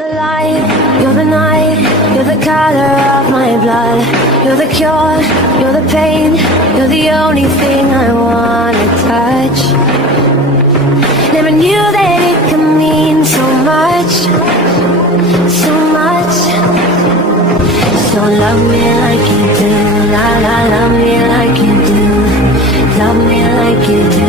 the light, you're the night, you're the color of my blood. You're the cure, you're the pain, you're the only thing I wanna touch. Never knew that it could mean so much, so much. So love me like you do, la la, love me like you do, love me like you do.